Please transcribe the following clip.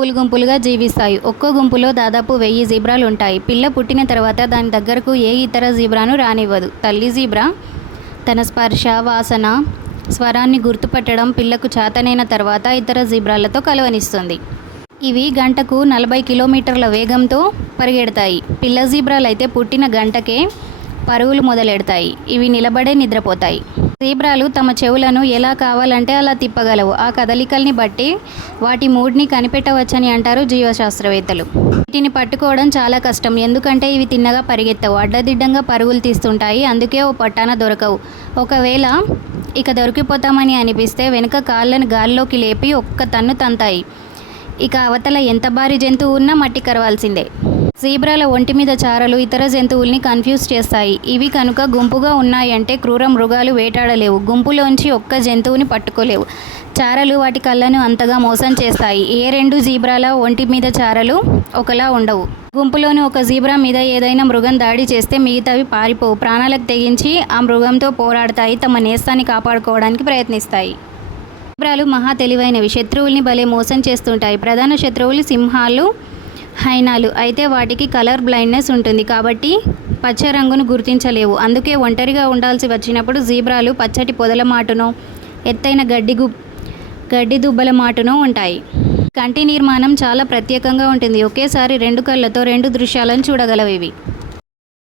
గుంపులు గుంపులుగా జీవిస్తాయి. ఒక్కో గుంపులో దాదాపు 1000 జీబ్రాలు ఉంటాయి. పిల్ల పుట్టిన తర్వాత దాని దగ్గరకు ఏ ఇతర జీబ్రాను రానివ్వదు. తల్లి జీబ్రా తన స్పర్శ, వాసన, స్వరాన్ని గుర్తుపట్టడం పిల్లకు చేతనైన తర్వాత ఇతర జీబ్రాలతో కలవనిస్తుంది. ఇవి గంటకు 40 కిలోమీటర్ల వేగంతో పరిగెడతాయి. పిల్ల జీబ్రాలైతే పుట్టిన గంటకే పరుగులు మొదలెడతాయి. ఇవి నిలబడే నిద్రపోతాయి. జీబ్రాలు తమ చెవులను ఎలా కావాలంటే అలా తిప్పగలవు. ఆ కదలికల్ని బట్టి వాటి మూడ్ని కనిపెట్టవచ్చని అంటారు జీవశాస్త్రవేత్తలు. వీటిని పట్టుకోవడం చాలా కష్టం, ఎందుకంటే ఇవి తిన్నగా పరిగెత్తవు, అడ్డదిడ్డంగా పరుగులు తీస్తుంటాయి. అందుకే ఓ పట్టాన దొరకవు. ఒకవేళ ఇక దొరికిపోతామని అనిపిస్తే వెనుక కాళ్ళను గాల్లోకి లేపి ఒక్క తన్ను తంతాయి. ఇక అవతల ఎంత భారీ జంతువు ఉన్నా మట్టి కరవాల్సిందే. జీబ్రాల ఒంటి మీద చారలు ఇతర జంతువుల్ని కన్ఫ్యూజ్ చేస్తాయి. ఇవి కనుక గుంపుగా ఉన్నాయంటే క్రూర మృగాలు వేటాడలేవు, గుంపులోంచి ఒక్క జంతువుని పట్టుకోలేవు. చారలు వాటి కళ్ళను అంతగా మోసం చేస్తాయి. ఏ రెండు జీబ్రాల ఒంటి మీద చారలు ఒకలా ఉండవు. గుంపులోని ఒక జీబ్రా మీద ఏదైనా మృగం దాడి చేస్తే మిగతావి పారిపోవు, ప్రాణాలకు తెగించి ఆ మృగంతో పోరాడతాయి, తమ నేస్తాన్ని కాపాడుకోవడానికి ప్రయత్నిస్తాయి. జీబ్రాలు మహా తెలివైనవి, శత్రువుల్ని భలే మోసం చేస్తుంటాయి. ప్రధాన శత్రువులు సింహాలు, హైనాలు. అయితే వాటికి కలర్ బ్లైండ్నెస్ ఉంటుంది కాబట్టి పచ్చ రంగును గుర్తించలేవు. అందుకే ఒంటరిగా ఉండాల్సి వచ్చినప్పుడు జీబ్రాలు పచ్చటి పొదల మాటునో ఎత్తైన గడ్డి దుబ్బల మాటునో ఉంటాయి. కంటి నిర్మాణం చాలా ప్రత్యేకంగా ఉంటుంది. ఒకేసారి రెండు కళ్ళతో రెండు దృశ్యాలను చూడగలవు ఇవి.